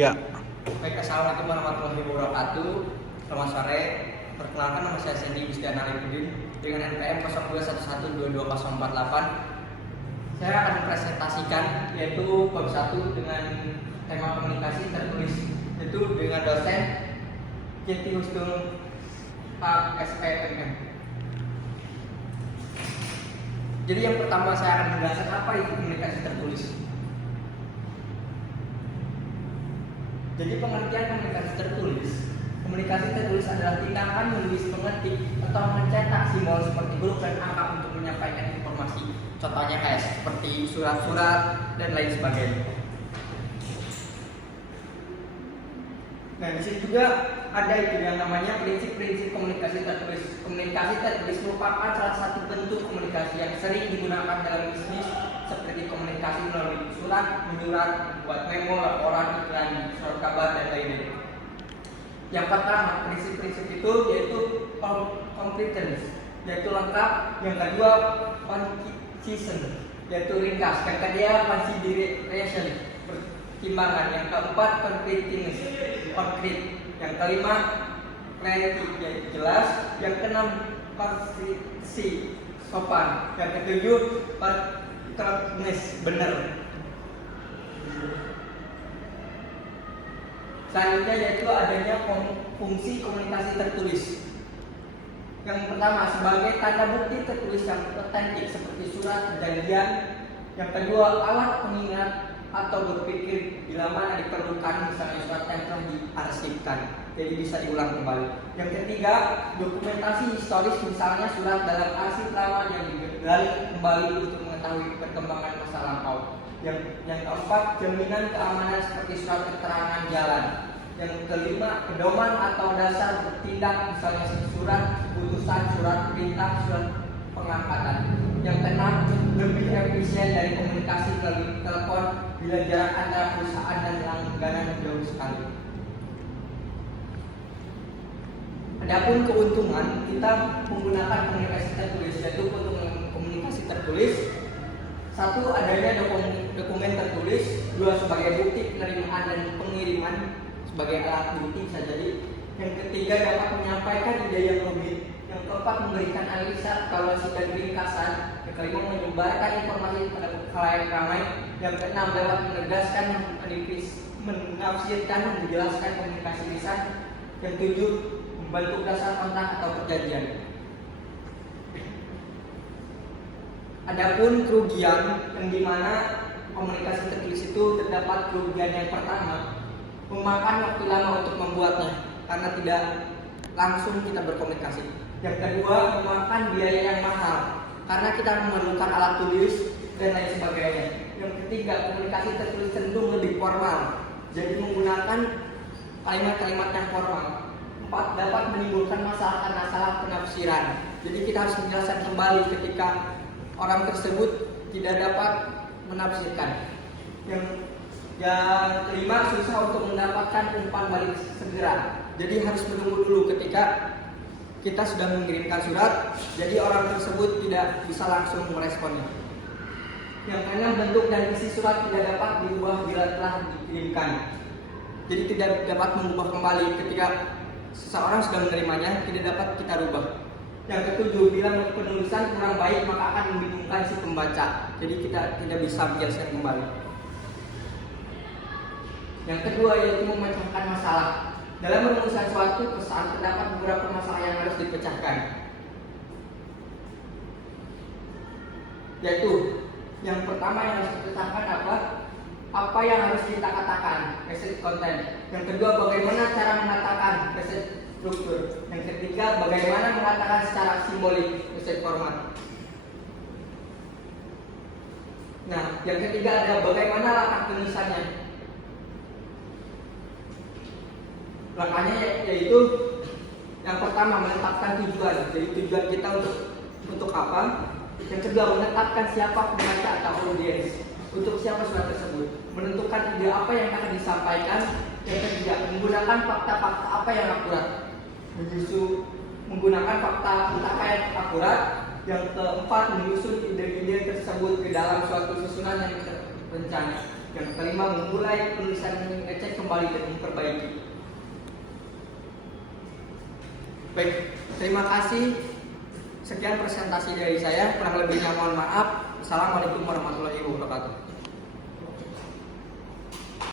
Ya, Baik, assalamualaikum warahmatullahi wabarakatuh. Selamat sore. Perkenalkan, nama saya Sandy Gustian Arifudin dengan NPM 0211222048. Saya akan mempresentasikan yaitu bab 1 dengan tema komunikasi tertulis, yaitu dengan dosen Jeti Husnul SPMM. Jadi yang pertama saya akan menjelaskan apa itu komunikasi tertulis. Jadi pengertian komunikasi tertulis adalah tindakan menulis, mengetik, atau mencetak simbol seperti huruf dan angka untuk menyampaikan informasi. Contohnya kayak seperti surat-surat dan lain sebagainya. Nah, di sini juga ada itu yang namanya prinsip-prinsip komunikasi tertulis. Komunikasi tertulis merupakan salah satu bentuk komunikasi yang sering digunakan dalam bisnis, seperti komunikasi melalui surat, menyurat, membuat memo, laporan, iklan, surat kabar, dan lainnya. Yang pertama, prinsip-prinsip itu yaitu completeness, yaitu lengkap. Yang kedua, concision, yaitu ringkas. Yang ketiga, consideration, pertimbangan. Yang keempat, completeness, concrete. Yang kelima, clarity, yaitu jelas. Yang keenam, courtesy, sopan. Yang ketujuh, correctness, benar. Selanjutnya yaitu adanya fungsi komunikasi tertulis. Yang pertama, sebagai tanda bukti tertulis yang otentik seperti surat perjanjian. Yang kedua, alat pengingat atau berpikir bila mana diperlukan, misalnya surat yang telah diarsipkan, jadi bisa diulang kembali. Yang ketiga, dokumentasi historis, misalnya surat dalam arsip lama yang digali kembali untuk mengetahui perkembangan masa lampau. Yang keempat, jaminan keamanan seperti surat keterangan jalan. Yang kelima, pedoman atau dasar bertindak, misalnya surat putusan, surat perintah, surat pengangkatan. Yang keenam, lebih efisien dari komunikasi melalui telepon bila jarak antara perusahaan dan langganan jauh sekali. Adapun keuntungan kita menggunakan komunikasi tertulis, yaitu untuk komunikasi tertulis. Satu, adanya dokumen tertulis. Dua, sebagai bukti penerimaan dan pengiriman sebagai alat bukti bisa jadi. Yang ketiga, dapat menyampaikan ide yang lebih. Yang keempat, memberikan analisa, evaluasi dan ringkasan. Yang kelima, menyebarkan informasi pada khalayak ramai. Yang keenam, dapat menegaskan, menafsirkan, menjelaskan komunikasi lisan. Yang tujuh, membentuk dasar kontak atau perjanjian. Adapun kerugian yang dimana komunikasi tertulis itu terdapat kerugian yang pertama, memakan waktu lama untuk membuatnya karena tidak langsung kita berkomunikasi. Yang kedua, memakan biaya yang mahal karena kita memerlukan alat tulis dan lain sebagainya. Yang ketiga, komunikasi tertulis cenderung lebih formal, jadi menggunakan kalimat-kalimat yang formal. Empat, dapat menimbulkan masalah penafsiran. Jadi kita harus menjelaskan kembali ketika orang tersebut tidak dapat menafsirkan. Yang kelima, susah untuk mendapatkan umpan balik segera. Jadi harus menunggu dulu ketika kita sudah mengirimkan surat, jadi orang tersebut tidak bisa langsung meresponnya. Yang keenam, bentuk dan isi surat tidak dapat diubah bila telah dikirimkan. Jadi tidak dapat mengubah kembali ketika seseorang sudah menerimanya, tidak dapat kita rubah. Yang ketujuh, bila penulisan kurang baik maka akan membingungkan si pembaca, jadi kita tidak bisa menjelaskan kembali. Yang kedua, yaitu memecahkan masalah. Dalam merumuskan suatu pesan terdapat beberapa masalah yang harus dipecahkan, yaitu yang pertama yang harus dipecahkan apa yang harus kita katakan, message content. Yang kedua, bagaimana cara mengatakan, message struktur. Yang ketiga, bagaimana mengatakan secara simbolik, message format. Nah, yang ketiga adalah bagaimana langkah penulisannya. Langkahnya yaitu yang pertama, menetapkan tujuan. Jadi tujuan kita untuk apa? Yang kedua, menetapkan siapa pembaca atau audiens, untuk siapa surat tersebut. Menentukan ide apa yang akan disampaikan. Yang ketiga, menggunakan fakta-fakta apa yang akurat. Menggunakan fakta yang akurat. Yang keempat, menyusun ide-ide tersebut ke dalam suatu susunan yang terencana. Yang kelima, memulai penulisan ngecek kembali dan memperbaiki. Baik, terima kasih. Sekian presentasi dari saya. Kurang lebihnya mohon maaf. Assalamualaikum warahmatullahi wabarakatuh.